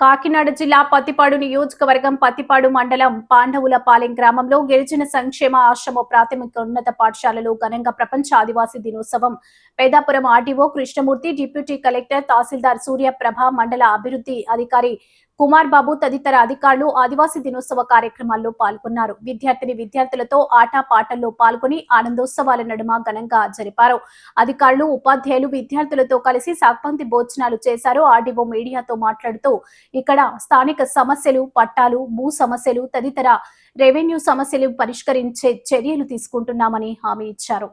కాకినాడ జిల్లా పత్తిపాడు నియోజకవర్గం పత్తిపాడు మండలం పాండవులపాలెం గ్రామంలో గిరిజన సంక్షేమ ఆశ్రమ ప్రాథమికోన్నత పాఠశాలలో ఘనంగా ప్రపంచ ఆదివాసీ దినోత్సవం పేదాపురం ఆర్డీఓ కృష్ణమూర్తి, డిప్యూటీ కలెక్టర్, తహసీల్దార్ సూర్యప్రభ, మండల అభివృద్ధి అధికారి కుమార్ బాబు తదితర అధికారులు ఆదివాసీ దినోత్సవ కార్యక్రమాల్లో పాల్గొన్నారు. విద్యార్థులతో ఆటపాటల్లో పాల్గొని ఆనందోత్సవాల నడుమ ఘనంగా జరిపారు. అధికారులు, ఉపాధ్యాయులు విద్యార్థులతో కలిసి శాక్బంతి భోజనాలు చేశారు. ఆర్డీఓ మీడియాతో మాట్లాడుతూ ఇక్కడ స్థానిక సమస్యలు, పట్టాలు, భూ సమస్యలు తదితర రెవెన్యూ సమస్యలు పరిష్కరించే చర్యలు తీసుకుంటున్నామని హామీ ఇచ్చారు.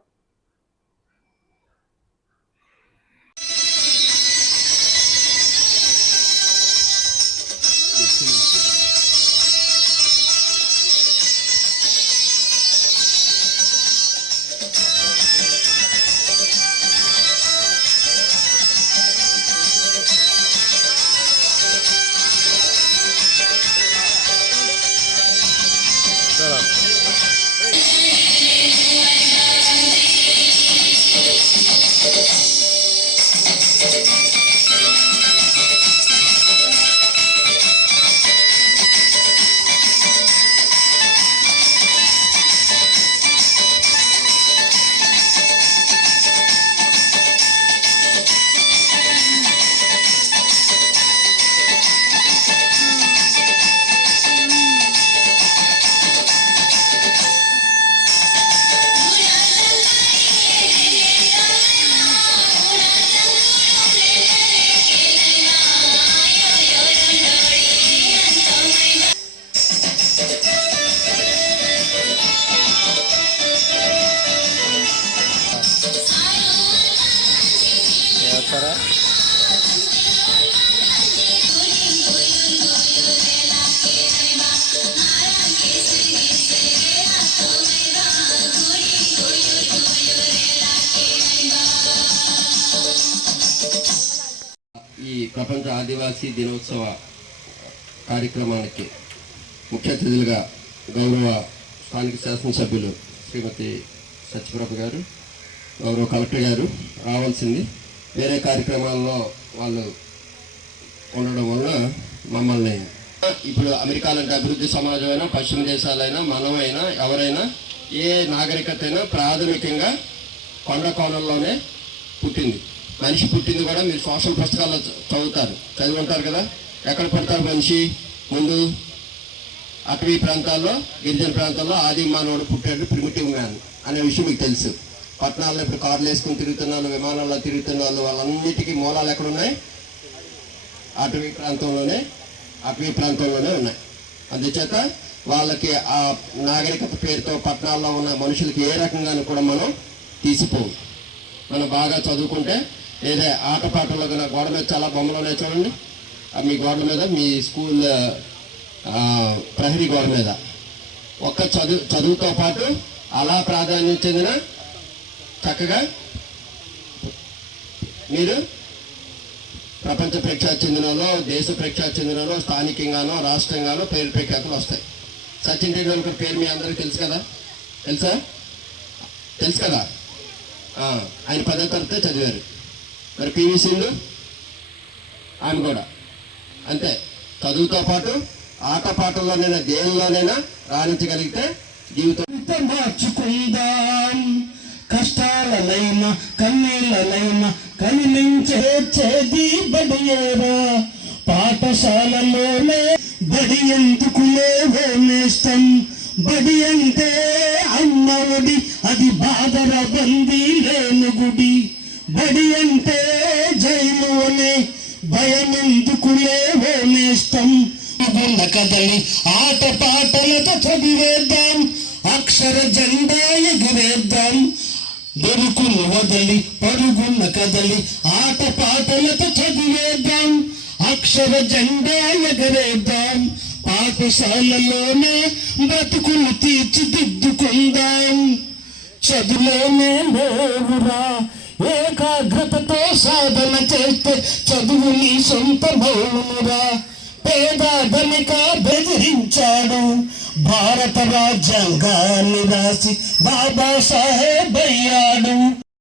ఈ ప్రపంచ ఆదివాసీ దినోత్సవ కార్యక్రమానికి ముఖ్య అతిథులుగా గౌరవ స్థానిక శాసనసభ్యులు శ్రీమతి సత్యప్రభ గారు, గౌరవ కలెక్టర్ గారు రావాల్సింది. వేరే కార్యక్రమాల్లో వాళ్ళు ఉండడం వల్ల మమ్మల్ని ఇప్పుడు అమెరికా లాంటి అభివృద్ధి సమాజమైనా, పశ్చిమ దేశాలైనా, మనమైనా, ఎవరైనా ఏ నాగరికత అయినా ప్రాథమికంగా కొండ కోణంలోనే పుట్టింది. మనిషి పుట్టింది కూడా మీరు సోషల్ పుస్తకాల్లో చదివి ఉంటారు కదా. ఎక్కడ పడతారు మనిషి? ముందు అటవీ ప్రాంతాల్లో, గిరిజన ప్రాంతాల్లో ఆది మానవుడు పుట్టాడు, ప్రిమిటివ్ మ్యాన్ అనే విషయం మీకు తెలుసు. పట్టణాల్లో ఇప్పుడు కార్లు వేసుకుని తిరుగుతున్న వాళ్ళు, విమానాల్లో తిరుగుతున్న వాళ్ళు, వాళ్ళన్నిటికీ మూలాలు ఎక్కడున్నాయి? అటవీ ప్రాంతంలోనే ఉన్నాయి. అందుచేత వాళ్ళకి ఆ నాగరికత పేరుతో పట్టణాల్లో ఉన్న మనుషులకి ఏ రకంగానూ కూడా మనం తీసిపోవు. మనం బాగా చదువుకుంటే ఏదే ఆటపాటల్లో కన్నా గోడ మీద చాలా బొమ్మలు ఉన్నాయి చూడండి. మీ గోడల మీద, మీ స్కూల్ ప్రహరీ గోడ మీద ఒక్క చదువుతో పాటు అలా ప్రాధాన్యం చెందిన చక్కగా మీరు ప్రపంచ ప్రఖ్యాతి చెందినలో, దేశ ప్రఖ్యాతి చెందినలో, స్థానికంగానో, రాష్ట్రంగానో పేరు ప్రఖ్యాతులు వస్తాయి. సచిన్ టెండూల్కర్ పేరు మీ అందరికీ తెలుసు కదా? తెలుసు కదా? ఆయన 10వ తరగతి చదివారు. మరి పివి సింధు ఆమె కూడా అంతే. చదువుతో పాటు ఆటపాటల్లోనైనా, దేనిలోనైనా రాణించగలిగితే జీవితం మార్చుకుందాం. కష్టాలనైనా, కన్నీళ్ళనైనా కలిమించేది బడియేరా. పాఠశాలలోనే బడి ఎందుకు లేవో నేస్తం. బడి అంటే అమ్మఒడి, అది బాధర బందీ లేని గుడి. బడి అంటే జైలు అనే భయమెందుకు లేవో నేస్తం. కదలి ఆటపాటలతో చదివేద్దాం, అక్షర జెండా ఎగురేద్దాం. దొరుకును వదలి పరుగున్న కదలి ఆటపాటలతో చదివేద్దాం, అక్షర జెండా ఎగరేద్దాం. పాఠశాలలోనే బ్రతుకులు తీర్చిదిద్దుకుందాం. చదువులోనే లేవురా, ఏకాగ్రతతో సాధన చేస్తే చదువు నీ సొంత మౌనురా. పేద ధనిక బెదిరించాడు, భారత రాజ్యాంగాన్ని రాసి బాబాసాహెబ్ అయ్యాడు.